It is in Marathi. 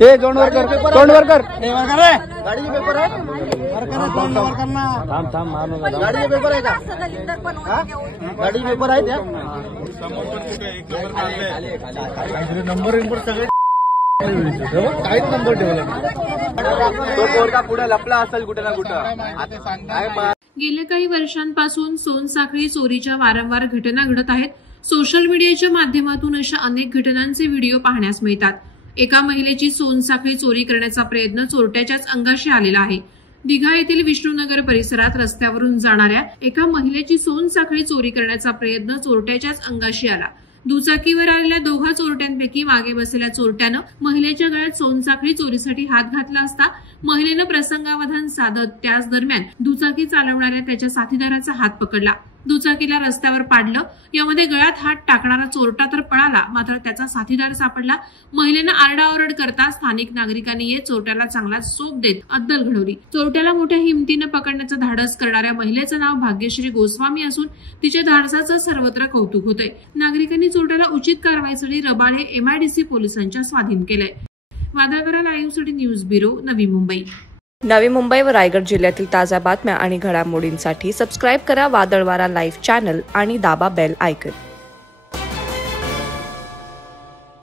हे तोंड वर कर, तोंड वर कर. गाडीचे पेपर आहे. थांब मारू नका. गाडीचे पेपर आहे का? गाडी पेपर आहे त्या नंबर सगळे काहीच नंबर ठेवला. तो पोरगा पुढे लपला असेल कुठे ना कुठं. गेल्या काही वर्षांपासून सोनसाखळी चोरीच्या वारंवार घटना घडत आहेत. सोशल मीडियाच्या माध्यमातून अशा अनेक घटनांचे व्हिडिओ पाहण्यास मिळतात. एका महिलेची सोनसाखळी चोरी करण्याचा प्रयत्न चोरट्याच्याच अंगाशी आलेला आहे. दिघा येथील विष्णुनगर परिसरात रस्त्यावरून जाणाऱ्या एका महिलेची सोनसाखळी चोरी करण्याचा प्रयत्न चोरट्याच्याच अंगाशी आला. दुचाकीवर आलेल्या दोघा चोरट्यांपैकी मागे बसलेल्या चोरट्यानं महिलेच्या गळ्यात सोनसाखळी चोरीसाठी हात घातला असता महिलेनं प्रसंगावधान साधत त्याच दरम्यान दुचाकी चालवणाऱ्या त्याच्या साथीदाराचा हात पकडला. दुचाकीला रस्त्यावर पाडलं. यामध्ये गळ्यात हात टाकणारा चोरटा तर पळाला, मात्र त्याचा साथीदार सापडला. महिलेनं आरडाओरड करता स्थानिक नागरिकांनी येत चोरट्याला चांगला चोप देत अद्दल घडवली. चोरट्याला मोठ्या हिमतीनं पकडण्याचं धाडस करणाऱ्या महिलेचं नाव भाग्यश्री गोस्वामी असून तिच्या धाडसाचं सर्वत्र कौतुक होतंय. नागरिकांनी चोरट्याला उचित कारवाईसाठी रबाळे MIDC पोलिसांच्या स्वाधीन केलंय. वादळवारा लाईव्हसाठी न्यूज ब्युरो, नवी मुंबई. नवी मुंबई व रायगड जिल्ह्यातील ताज्या बातम्या आणि घडामोडींसाठी सबस्क्राईब करा वादळवारा लाईव्ह चॅनल आणि दाबा बेल आयकॉन.